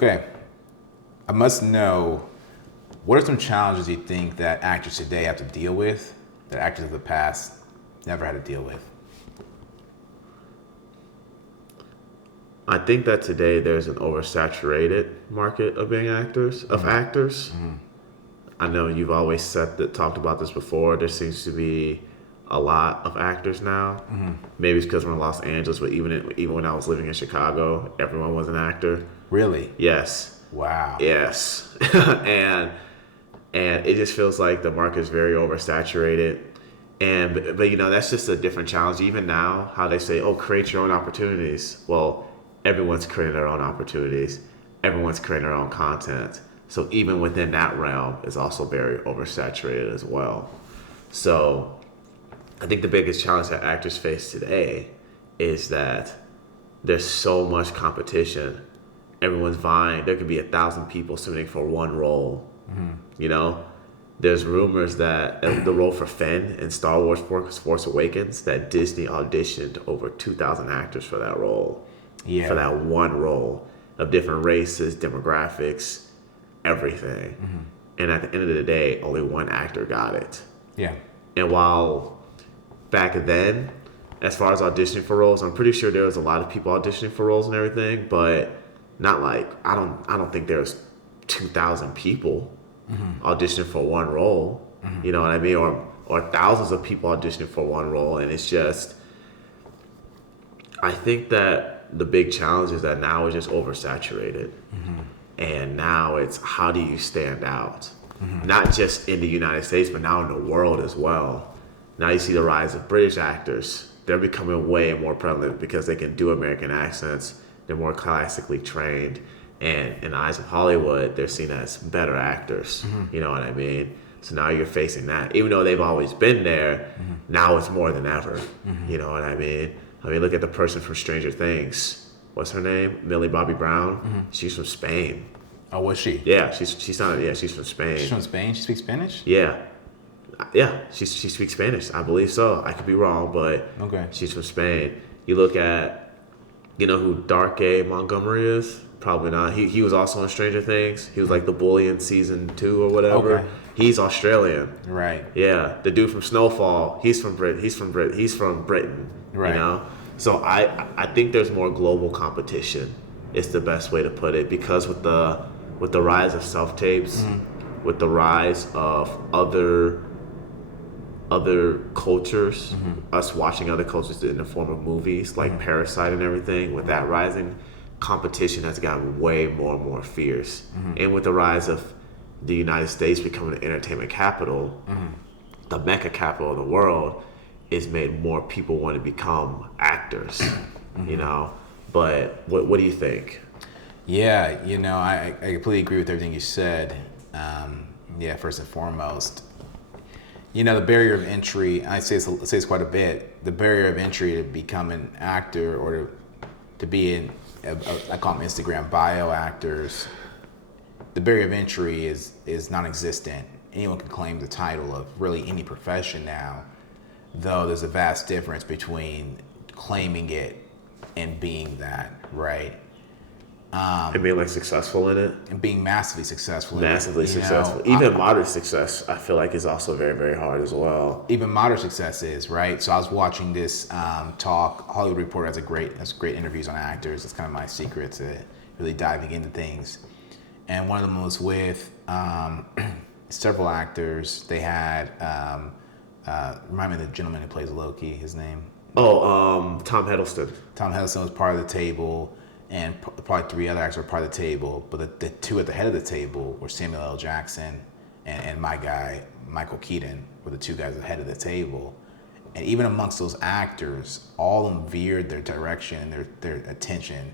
Okay. I must know, what are some challenges you think that actors today have to deal with that actors of the past never had to deal with? I think that today there's an oversaturated market of being actors, of actors. I know you've always talked about this before. There seems to be a lot of actors now. Maybe it's because we're in Los Angeles, but even when I was living in Chicago, everyone was an actor. Really? Yes, Wow. yes, and it just feels like the market is very oversaturated. But that's just a different challenge. Even now, how they say, "Oh, create your own opportunities." Well, everyone's creating their own opportunities. Everyone's creating their own content. So even within that realm, is also very oversaturated as well. So I think the biggest challenge that actors face today is that there's so much competition. Everyone's vying. There could be 1,000 people submitting for one role. You know, there's rumors that the role for Finn in Star Wars Force Awakens, that Disney auditioned over 2,000 actors for that role. Yeah. For that one role of different races, demographics, everything. And at the end of the day, only one actor got it. Yeah. And while back then, as far as auditioning for roles, I'm pretty sure there was a lot of people auditioning for roles and everything, but not like I don't think there's 2,000 people auditioning for one role. You know what I mean? Or thousands of people auditioning for one role, and it's just I think that the big challenge is that now it's just oversaturated. And now it's how do you stand out? Not just in the United States, but now in the world as well. Now you see the rise of British actors. They're becoming way more prevalent because they can do American accents. They're more classically trained. And in the eyes of Hollywood, they're seen as better actors. You know what I mean? So now you're facing that. Even though they've always been there, now it's more than ever. You know what I mean? Look at the person from Stranger Things. What's her name? Millie Bobby Brown. She's from Spain. Oh, was she? Yeah, she's not. Yeah, she's from Spain. She's from Spain? She speaks Spanish? Yeah, she speaks Spanish. I believe so. I could be wrong, but Okay. she's from Spain. You look at, who Dark A. Montgomery is? Probably not. He was also in Stranger Things. He was like the bully in season 2 or whatever. Okay. He's Australian. Right. Yeah, the dude from Snowfall. He's from Britain. Right. You know. So I think there's more global competition. Is the best way to put it, because with the rise of self tapes, with the rise of other cultures, us watching other cultures in the form of movies like Parasite and everything, with that rising, competition has gotten way more and more fierce. And with the rise of the United States becoming an entertainment capital, the mecca capital of the world, it's made more people want to become actors, But what do you think? Yeah, I completely agree with everything you said. First and foremost, the barrier of entry, I say it's quite a bit. The barrier of entry to become an actor or to be in, I call them Instagram bio actors, the barrier of entry is non-existent. Anyone can claim the title of really any profession now, though there's a vast difference between claiming it and being that, right? And being successful in it, and being massively successful. Massively successful. Even moderate success, I feel like, is also very, very hard as well. Even moderate success is, right? So I was watching this talk. Hollywood Reporter has great interviews on actors. It's kind of my secret to really diving into things. And one of them was with several actors. They had remind me of the gentleman who plays Loki. His name? Tom Hiddleston. Tom Hiddleston was part of the table, and probably 3 other actors were part of the table. But the 2 at the head of the table were Samuel L. Jackson and my guy, Michael Keaton, were the 2 guys at the head of the table. And even amongst those actors, all of them veered their direction and their attention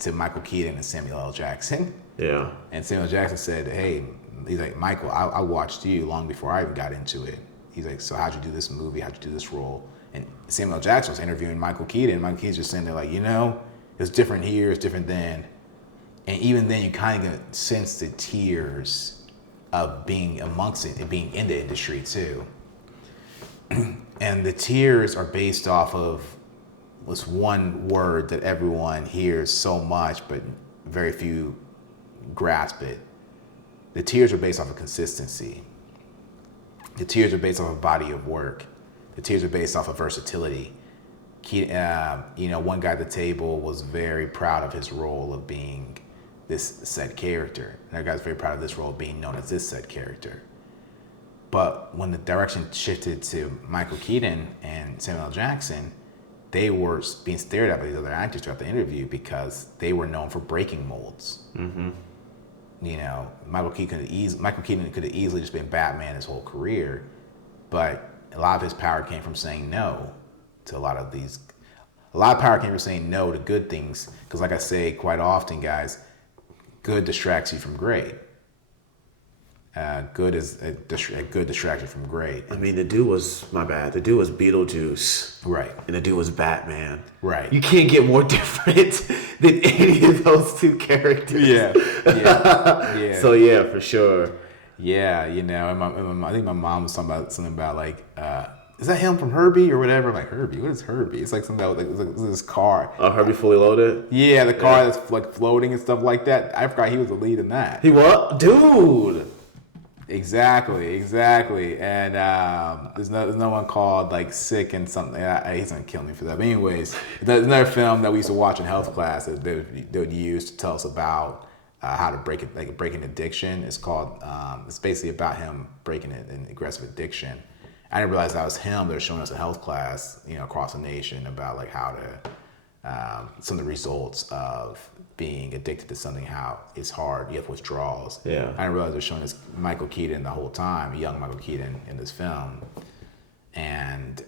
to Michael Keaton and Samuel L. Jackson. Yeah. And Samuel L. Jackson said, hey, he's like, Michael, I watched you long before I even got into it. He's like, so how'd you do this movie? How'd you do this role? And Samuel L. Jackson was interviewing Michael Keaton. Michael Keaton's just sitting there like, it's different here, it's different then. And even then, you kind of sense the tears of being amongst it and being in the industry too. And the tears are based off of this one word that everyone hears so much, but very few grasp it. The tiers are based off of consistency. The tiers are based off of body of work. The tiers are based off of versatility. One guy at the table was very proud of his role of being this said character. Another guy's very proud of this role of being known as this said character. But when the direction shifted to Michael Keaton and Samuel L. Jackson, they were being stared at by these other actors throughout the interview because they were known for breaking molds. Mm-hmm. Michael Keaton could have easily just been Batman his whole career, but a lot of his power came from saying no to a lot of power came from saying no to good things. Because like I say quite often, guys, good distracts you from great. Good is a good distraction from great. I mean, the dude was Beetlejuice. Right. And the dude was Batman. Right. You can't get more different than any of those two characters. Yeah. So yeah, for sure. Yeah, I think my mom was talking about something about like, is that him from Herbie or whatever? I'm like, Herbie? What is Herbie? It's like something that was like this car. Oh, Herbie Fully Loaded? Yeah, the car that's like floating and stuff like that. I forgot he was the lead in that. He what? Dude! Exactly. And there's no one called like Sick and something. He's gonna kill me for that. But anyways, there's another film that we used to watch in health class that they would use to tell us about how to break an addiction. It's called. It's basically about him breaking an aggressive addiction. I didn't realize that was him. They're showing us in health class, across the nation about like how to some of the results of being addicted to something, how it's hard, you have withdrawals. Yeah. I didn't realize they're showing us Michael Keaton the whole time, young Michael Keaton in this film. And,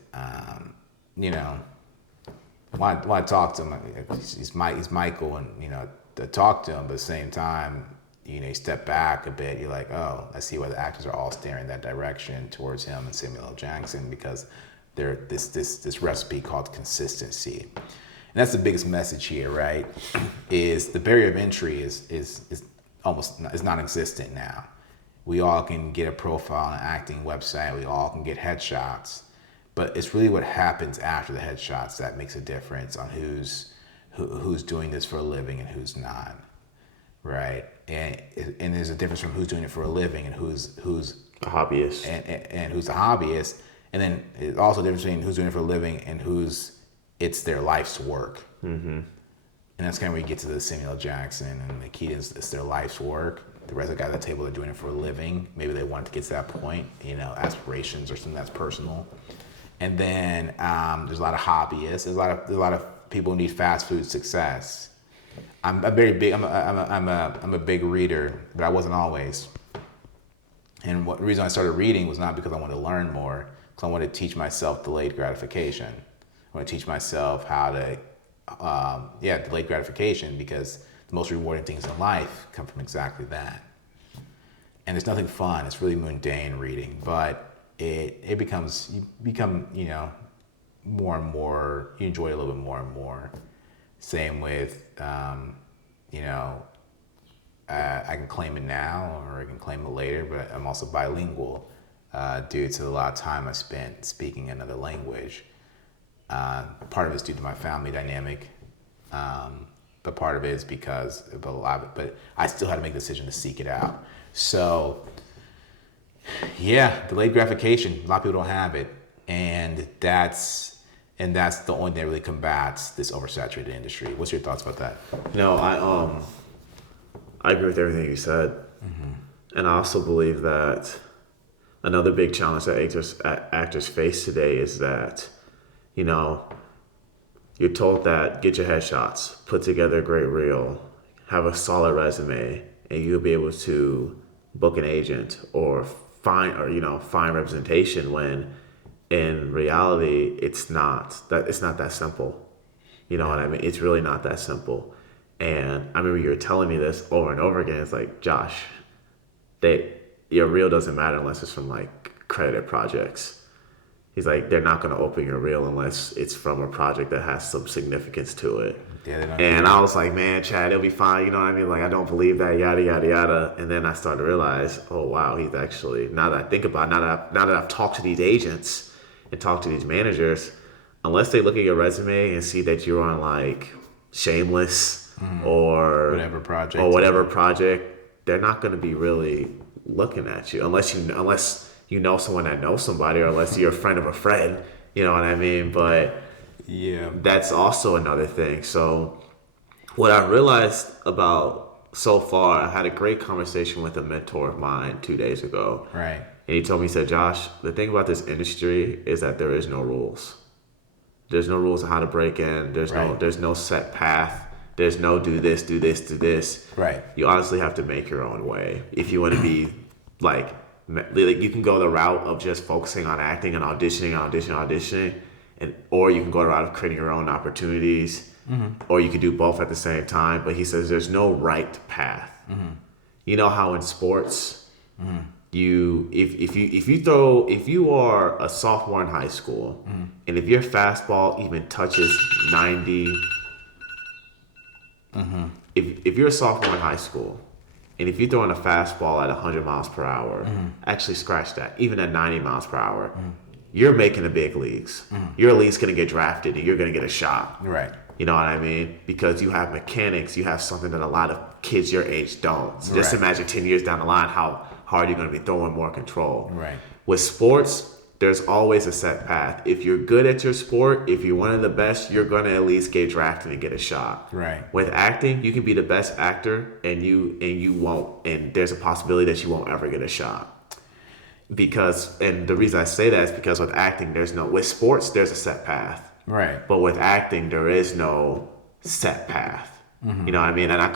when I talk to him, he's Michael, and, to talk to him, but at the same time, you step back a bit, you're like, oh, I see why the actors are all staring that direction towards him and Samuel L. Jackson, because they're this recipe called consistency. And that's the biggest message here, right? Is the barrier of entry is non-existent now. We all can get a profile on an acting website. We all can get headshots, but it's really what happens after the headshots that makes a difference on who's doing this for a living and who's not, right? And there's a difference from who's doing it for a living and who's a hobbyist and who's a hobbyist, and then it's also a difference between who's doing it for a living and it's their life's work. Mm-hmm. And that's kind of where you get to the Samuel L. Jackson and the Keatons. It's their life's work. The rest of the guys at the table are doing it for a living. Maybe they want to get to that point, aspirations or something that's personal. And then there's a lot of hobbyists. There's a lot of people who need fast food success. I'm a big reader, but I wasn't always. And the reason I started reading was not because I wanted to learn more, because I wanted to teach myself delayed gratification. I want to teach myself how to, delayed gratification, because the most rewarding things in life come from exactly that. And there's nothing fun. It's really mundane reading, but it becomes, you become, more and more, you enjoy it a little bit more and more. Same with, I can claim it now or I can claim it later, but I'm also bilingual due to a lot of time I spent speaking another language. Part of it's due to my family dynamic, but part of it is because of a lot of it. But I still had to make the decision to seek it out. So, delayed gratification. A lot of people don't have it, and that's the only thing that really combats this oversaturated industry. What's your thoughts about that? I agree with everything you said, mm-hmm. And I also believe that another big challenge that actors face today is that, you're told that get your headshots, put together a great reel, have a solid resume, and you'll be able to book an agent or find representation, when in reality it's not that simple. You know what I mean? It's really not that simple. And I remember you were telling me this over and over again. It's like, Josh, your reel doesn't matter unless it's from like credited projects. He's like, they're not going to open your reel unless it's from a project that has some significance to it. And I was like, man, Chad, it'll be fine. You know what I mean? Like, I don't believe that, yada, yada, yada. And then I started to realize, oh, wow, he's actually, now that I think about it, now that I've talked to these agents and talked to these managers, unless they look at your resume and see that you're on like Shameless or whatever project, they're not going to be really looking at you unless you know someone that knows somebody, or unless you're a friend of a friend. You know what I mean? But Yeah. that's also another thing. So what I realized about so far, I had a great conversation with a mentor of mine 2 days ago. Right. And he told me, he said, Josh, the thing about this industry is that there is no rules. There's no rules on how to break in. There's no set path. There's no do this, do this, do this. Right. You honestly have to make your own way. If you want to be like you can go the route of just focusing on acting and auditioning, or you can go the route of creating your own opportunities, or you can do both at the same time. But he says there's no right path. You know how in sports, if you are a sophomore in high school, and if your fastball even touches 90, if you're a sophomore in high school, and if you throw in a fastball at 100 miles per hour, actually scratch that, even at 90 miles per hour, you're making the big leagues. You're at least going to get drafted, and you're going to get a shot. Right. You know what I mean? Because you have mechanics, you have something that a lot of kids your age don't. So just imagine 10 years down the line how hard you're going to be throwing more control. Right. With sports, there's always a set path. If you're good at your sport, if you're one of the best, you're going to at least get drafted and get a shot. Right. With acting, you can be the best actor and you won't, and there's a possibility that you won't ever get a shot. And the reason I say that is because with acting, with sports, there's a set path. Right. But with acting, there is no set path. You know what I mean? And I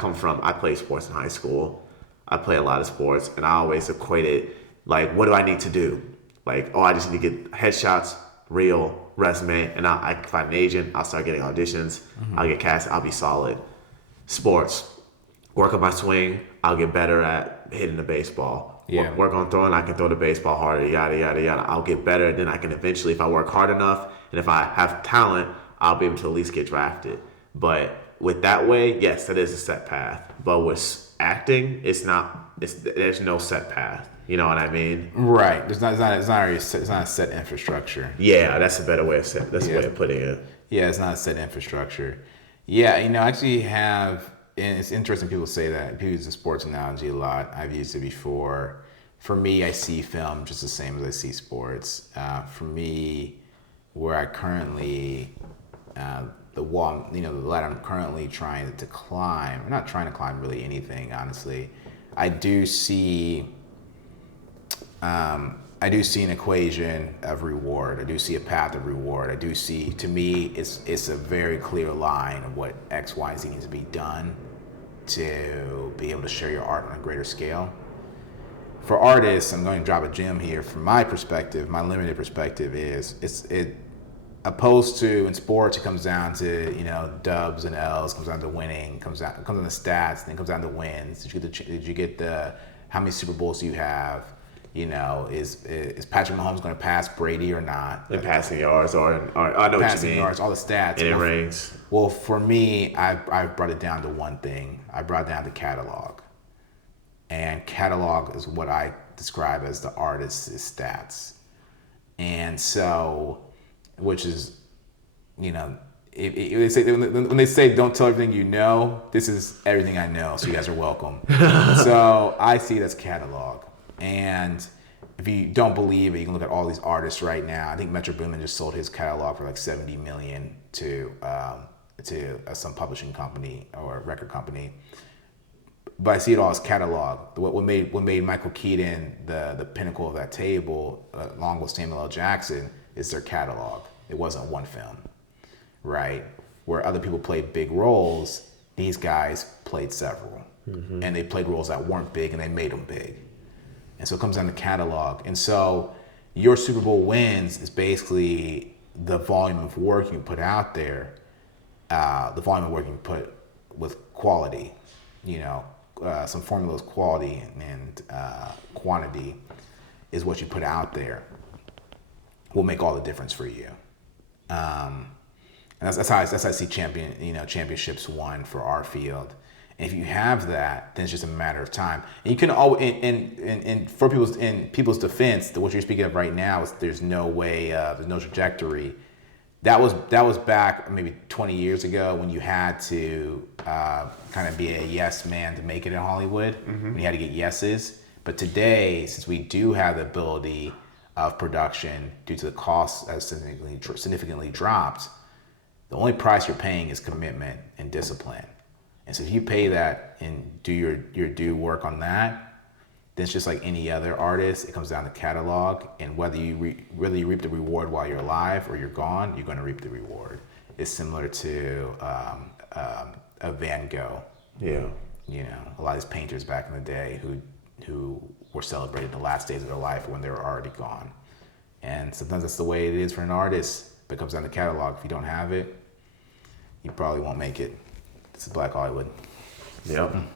played sports in high school. I play a lot of sports, and I always equated, like, what do I need to do? Like, I just need to get headshots, reel, resume, and I find an agent. I'll start getting auditions. I'll get cast. I'll be solid. Sports, work on my swing. I'll get better at hitting the baseball. Yeah. Work on throwing. I can throw the baseball harder. Yada yada yada. I'll get better. Then I can eventually, if I work hard enough, and if I have talent, I'll be able to at least get drafted. But with that way, yes, that is a set path. But with acting, it's not. There's no set path. You know what I mean? Right. It's not a set infrastructure. Yeah, that's a better way of saying. That's a way of putting it. Yeah, it's not a set infrastructure. Yeah, I actually have, and it's interesting people say that. People use the sports analogy a lot. I've used it before. For me, I see film just the same as I see sports. For me, where I currently, the ladder I'm currently trying to climb, I'm not trying to climb really anything, honestly. I do see an equation of reward. I do see a path of reward. I do see, to me, it's a very clear line of what X, Y, and Z needs to be done to be able to share your art on a greater scale. For artists, I'm going to drop a gem here. From my perspective, my limited perspective is opposed to in sports, it comes down to dubs and L's, comes down to winning, comes down to stats, then comes down to wins. Did you get the how many Super Bowls do you have? Is Patrick Mahomes going to pass Brady or not? The passing yards or I know what you mean. Passing yards, all the stats. And it rings. Well, for me, I brought it down to one thing. I brought it down to catalog. And catalog is what I describe as the artist's stats. And so, which is, when they say don't tell everything you know, this is everything I know, so you guys are welcome. So I see it as catalog. And if you don't believe it, you can look at all these artists right now. I think Metro Boomin just sold his catalog for like $70 million to some publishing company or record company. But I see it all as catalog. What made Michael Keaton the pinnacle of that table, along with Samuel L. Jackson, is their catalog. It wasn't one film, right? Where other people played big roles, these guys played several. And they played roles that weren't big, and they made them big. And so it comes down to catalog. And so your Super Bowl wins is basically the volume of work you put out there, the volume of work you put with quality, some formulas, quality and quantity is what you put out there will make all the difference for you. And that's how I see championships won for our field. And if you have that, then it's just a matter of time. And you can always, and for people's defense, what you're speaking of right now is there's no way, there's no trajectory that was back maybe 20 years ago when you had to kind of be a yes man to make it in Hollywood. When you had to get yeses. But today, since we do have the ability of production due to the costs as significantly dropped, the only price you're paying is commitment and discipline. And so if you pay that and do your due work on that, then it's just like any other artist. It comes down to catalog, and whether you reap the reward while you're alive or you're gone, you're going to reap the reward. It's similar to a Van Gogh. Yeah. You know, a lot of these painters back in the day who were celebrating the last days of their life when they were already gone. And sometimes that's the way it is for an artist. But it comes down to catalog. If you don't have it, you probably won't make it. It's Black Hollywood. Yep.